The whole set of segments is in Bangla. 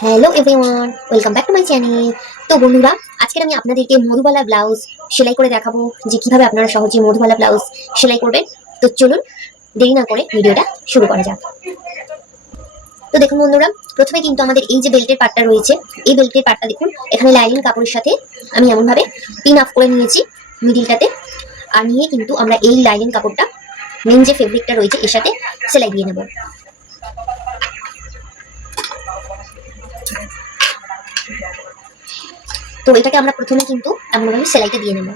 Hello everyone welcome back to my channel তো বন্ধুরা আজকে আমি আপনাদেরকে মধুবালা ব্লাউজ সেলাই করে দেখাবো যে কীভাবে আপনারা সহজে মধুবালা ব্লাউজ সেলাই করবেন। তো চলুন, দেরি না করে ভিডিওটা শুরু করা যাক। তো দেখুন বন্ধুরা, প্রথমে কিন্তু আমাদের এই যে বেল্টের পাটটা রয়েছে, এই বেল্টের পাটটা দেখুন, এখানে লাইলিন কাপড়ের সাথে আমি এমনভাবে পিন আপ করে নিয়েছি মিডিলটাতে আর নিয়ে কিন্তু আমরা এই লাইলিন কাপড়টা মেন যে ফেব্রিকটা রয়েছে, এর সাথে সেলাই দিয়ে নেব। তো এটাকে আমরা প্রথমে কিন্তু এমনভাবে সেলাইটা দিয়ে নেব।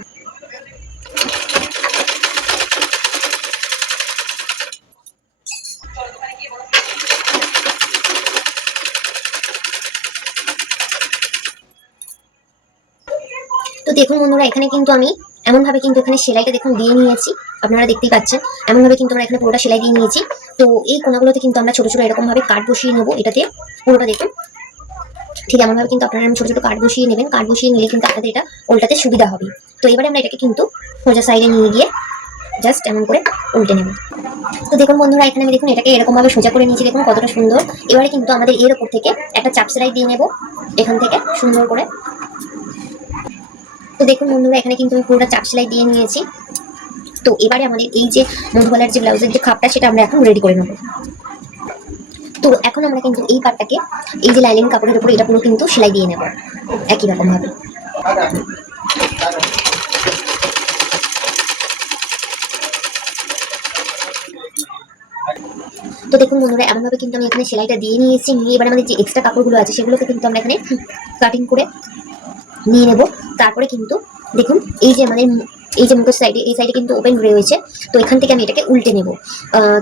তো দেখুন বন্ধুরা, এখানে কিন্তু আমি এমনভাবে কিন্তু এখানে সেলাইটা দেখুন দিয়ে নিয়েছি। আপনারা দেখতেই পাচ্ছেন, এমনভাবে কিন্তু আমরা এখানে পুরোটা সেলাই দিয়ে নিয়েছি। তো এই কোনাগুলোতে কিন্তু আমরা ছোট ছোট এরকম ভাবে কাট বসিয়ে নেব, এটাতে পুরোটা দেখুন। ঠিক এমনভাবে কিন্তু আপনারা ছোট ছোট কাঠ বসিয়ে নেবেন। কাঠ বসিয়ে নিলে কিন্তু আপনাদের এটা উল্টাতে সুবিধা হবে। তো এবারে আমরা এটাকে কিন্তু সোজা সাইডে নিয়ে গিয়ে জাস্ট এমন করে উল্টে নেব। তো দেখুন বন্ধুরা, এখানে আমি দেখুন এটাকে এরকমভাবে সোজা করে নিয়েছি। দেখুন কতটা সুন্দর। এবারে কিন্তু আমাদের এর ওপর থেকে একটা চাপ সেলাই দিয়ে নেব। এখান থেকে সুন্দর করে। তো দেখুন বন্ধুরা, এখানে কিন্তু আমি পুরোটা চাপ সেলাই দিয়ে নিয়েছি। তো এবারে আমাদের এই যে মধুবালার যে ব্লাউজের যে খাপটা, সেটা আমরা এখন রেডি করে নেব। তো এখন আমরা কিন্তু এই পাটটাকে, এই যে লাইলিন কাপড়ের উপর এটা পুরো কিন্তু সেলাই দিয়ে নেব, একই রকম ভাবে তো দেখুন বন্ধুরা, এমনভাবে কিন্তু আমি এখানে সেলাইটা দিয়ে নিয়েছি নিয়ে এবার আমাদের যে এক্সট্রা কাপড়গুলো আছে সেগুলোকে কিন্তু আমরা এখানে কাটিং করে নিয়ে নেব। তারপরে কিন্তু দেখুন, এই যে আমাদের এই যে মুখের সাইডে এই সাইডে কিন্তু ওপেন রয়েছে। তো এখান থেকে আমি এটাকে উল্টে নেব।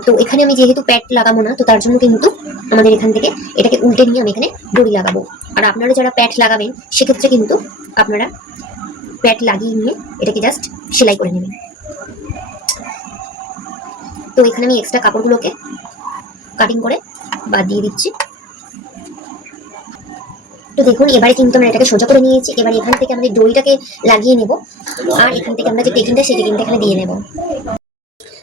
তো এখানে আমি যেহেতু প্যাড লাগাবো না, তো তার জন্য কিন্তু আমাদের এখান থেকে এটাকে উল্টে নিয়ে আমি এখানে দড়ি লাগাবো। আর আপনারা যারা প্যাড লাগাবেন, সেক্ষেত্রে কিন্তু আপনারা প্যাড লাগিয়ে নিয়ে এটাকে জাস্ট সেলাই করে নেবেন। তো এখানে আমি এক্সট্রা কাপড়গুলোকে কাটিং করে বাদ দিয়ে দিচ্ছি। তো দেখুন, এবারে কিন্তু আমরা এটাকে সোজা করে নিয়েছি। এবার এখান থেকে আমাদের দড়িটাকে লাগিয়ে নেব। আর এখান থেকে আমরা যে টেকিংটা সেই টেকিংটা এখানে দিয়ে নেব।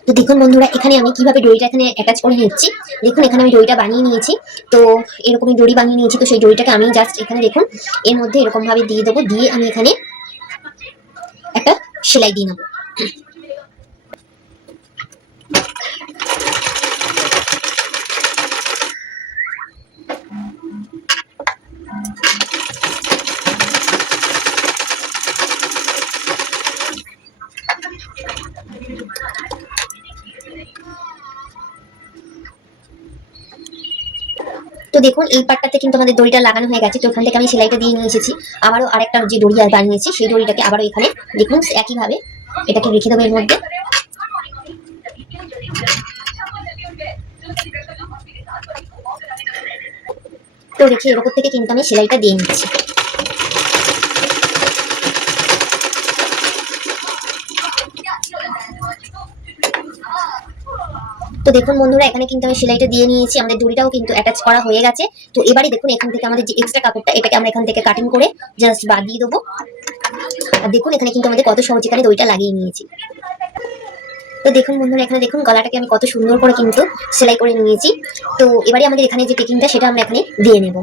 তো দেখুন বন্ধুরা, এখানে আমি কীভাবে দড়িটা এখানে অ্যাটাচ করে নিচ্ছি? দেখুন, এখানে আমি দড়িটা বানিয়ে নিয়েছি। তো এরকমই দড়ি বানিয়ে নিয়েছি, তো সেই দড়িটাকে আমি জাস্ট এখানে দেখুন, এর মধ্যে এরকমভাবে দিয়ে দেবো। দিয়ে আমি এখানে একটা সেলাই দিয়ে নেব। তো দেখুন, এই পাটটাতে কিন্তু আমাদের দড়িটা লাগানো হয়ে গেছে, তো ওখান থেকে আমি সেলাইটা দিয়ে নিয়ে এসেছি। আবারও আরেকটা যে দড়ি আর বানিয়েছি, সেই দড়িটাকে আবারও এখানে দেখুন, একইভাবে এটাকে রেখে দেবো এর মধ্যে। তো রেখে এর ওপর থেকে কিন্তু আমি সেলাইটা দিয়ে নিচ্ছি। তো দেখুন বন্ধুরা, এখানে কিন্তু আমি সেলাইটা দিয়ে নিয়েছি, আমাদের দড়িটাও কিন্তু অ্যাটাচ করা হয়ে গেছে। তো এবারে দেখুন, এখান থেকে আমাদের যে এক্সট্রা কাপড়টা, এটাকে আমরা এখান থেকে কাটিং করে জাস্ট বাদ দিয়ে দেবো। আর দেখুন, এখানে কিন্তু আমাদের কত সহজে এখানে দড়িটা লাগিয়ে নিয়েছি। তো দেখুন বন্ধুরা, এখানে দেখুন গলাটাকে আমি কত সুন্দর করে কিন্তু সেলাই করে নিয়েছি। তো এবারে আমাদের এখানে যে টেকিংটা সেটা আমরা এখানে দিয়ে নেব।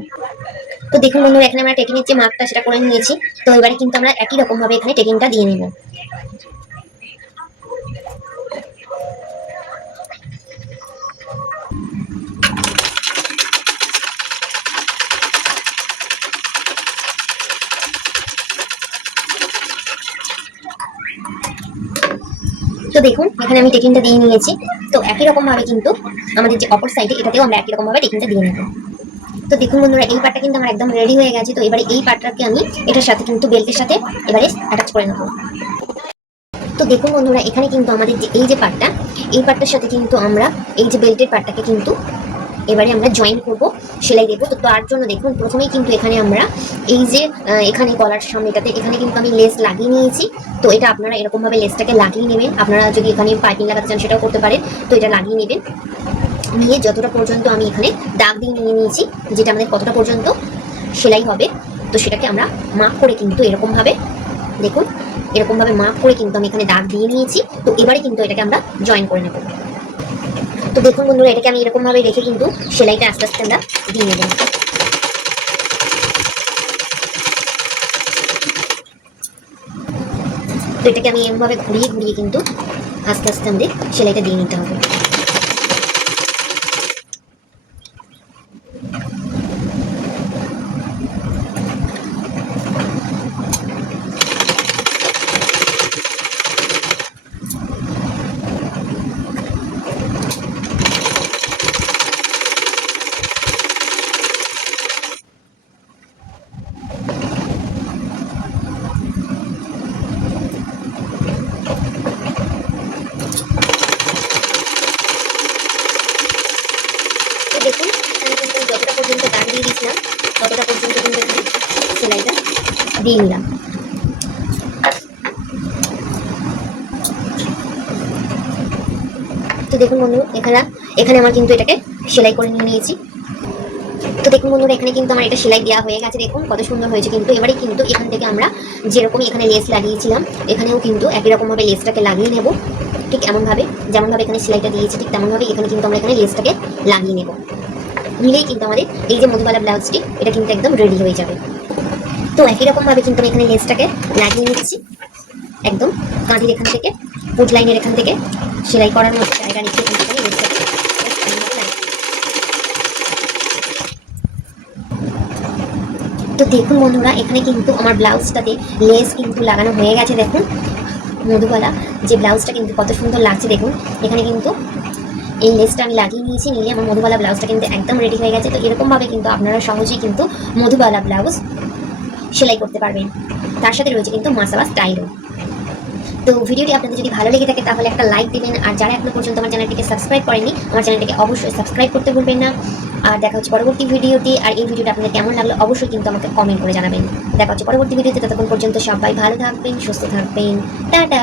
তো দেখুন বন্ধুরা, এখানে আমরা টেকিংয়ের যে মার্কটা সেটা করে নিয়েছি। তো এবারে কিন্তু আমরা একই রকমভাবে এখানে টেকিংটা দিয়ে নেব। তো দেখুন, এখানে আমি টেকিংটা দিয়ে নিয়েছি। তো একই রকমভাবে কিন্তু আমাদের যে অপর সাইডে এটাতেও আমরা একই রকম ভাবে টেকিংটা দিয়ে নেব। তো দেখুন বন্ধুরা, এই পাটটা কিন্তু আমার একদম রেডি হয়ে গেছে। তো এবারে এই পাটটাকে আমি এটার সাথে কিন্তু বেল্টের সাথে এবারে অ্যাটাচ করে নেব। তো দেখুন বন্ধুরা, এখানে কিন্তু আমাদের যে এই যে পাটটা এই পার্টটার সাথে কিন্তু আমরা এই যে বেল্টের পাটটাকে কিন্তু এবারে আমরা জয়েন করব, সেলাই দেবো তো তার জন্য দেখুন, প্রথমেই কিন্তু এখানে আমরা এই যে এখানে গলার সামনেটাতে, এখানে কিন্তু আমি লেস লাগিয়ে নিয়েছি। তো এটা আপনারা এরকমভাবে লেসটাকে লাগিয়ে নেবেন। আপনারা যদি এখানে পাইপিং লাগাতে চান, সেটাও করতে পারেন। তো এটা লাগিয়ে নেবেন। নিয়ে যতটা পর্যন্ত আমি এখানে দাগ দিয়ে নিয়ে নিয়েছি, যেটা আমাদের কতটা পর্যন্ত সেলাই হবে, তো সেটাকে আমরা মাপ করে কিন্তু এরকমভাবে, দেখুন, এরকমভাবে মাপ করে কিন্তু আমি এখানে দাগ দিয়ে নিয়েছি। তো এবারে কিন্তু এটাকে আমরা জয়েন করে নেব। তো দেখুন বন্ধুরা, এটাকে আমি এরকম ভাবে রেখে কিন্তু সেলাইটা আস্তে আস্তে আমরা দিয়ে নেব। তো এটাকে আমি এমভাবে ঘুরিয়ে ঘুরিয়ে কিন্তু আস্তে আস্তে আমাদের সেলাইটা দিয়ে নিতে হবে। দিয়ে নিলাম। তো দেখুন বন্ধু, এখানে এখানে আমার কিন্তু এটাকে সেলাই করে নিয়ে নিয়েছি। তো দেখুন বন্ধুরা, এখানে কিন্তু আমার এটা সেলাই দেওয়া হয়ে গেছে, দেখুন কত সুন্দর হয়েছে কিন্তু। এবারে কিন্তু এখান থেকে আমরা যেরকম এখানে লেস লাগিয়েছিলাম, এখানেও কিন্তু একই রকমভাবে লেসটাকে লাগিয়ে নেব। ঠিক এমনভাবে, যেমনভাবে এখানে সেলাইটা দিয়েছি, ঠিক তেমনভাবে এখানে কিন্তু আমরা এখানে লেসটাকে লাগিয়ে নেব। নিলেই কিন্তু আমাদের এই যে মধুবালা ব্লাউজটি, এটা কিন্তু একদম রেডি হয়ে যাবে। তো একই রকমভাবে কিন্তু আমি এখানে লেসটাকে লাগিয়ে নিচ্ছি। একদম কাঁধের এখান থেকে ফুট লাইনের এখান থেকে সেলাই করার মতো জায়গা থেকে আমি লেসটাকে তো দেখুন বন্ধুরা, এখানে কিন্তু আমার ব্লাউজটাতে লেস কিন্তু লাগানো হয়ে গেছে, দেখুন। মধুবালা, যে ব্লাউজটা কিন্তু কত সুন্দর লাগছে, দেখুন। এখানে কিন্তু এই লেসটা আমি লাগিয়ে নিয়েছি নিলে আমার মধুবালা ব্লাউজটা কিন্তু একদম রেডি হয়ে গেছে। তো এরকমভাবে কিন্তু আপনারা সহজেই কিন্তু মধুবালা ব্লাউজ সেলাই করতে পারবেন। তার সাথে রয়েছে কিন্তু মাসালা স্টাইলও। তো ভিডিওটি আপনাদের যদি ভালো লেগে থাকে তাহলে একটা লাইক দেবেন। আর যারা এখনও পর্যন্ত আমার চ্যানেলটিকে সাবস্ক্রাইব করেনি আমার চ্যানেলটিকে অবশ্যই সাবস্ক্রাইব করতে ভুলবেন না। আর দেখা হচ্ছে পরবর্তী ভিডিওটি আর এই ভিডিওটা আপনাদের কেমন লাগল অবশ্যই কিন্তু আমাকে কমেন্ট করে জানাবেন। দেখা হচ্ছে পরবর্তী ভিডিওতে। ততক্ষণ পর্যন্ত সবাই ভালো থাকবেন, সুস্থ থাকবেন। টাটা!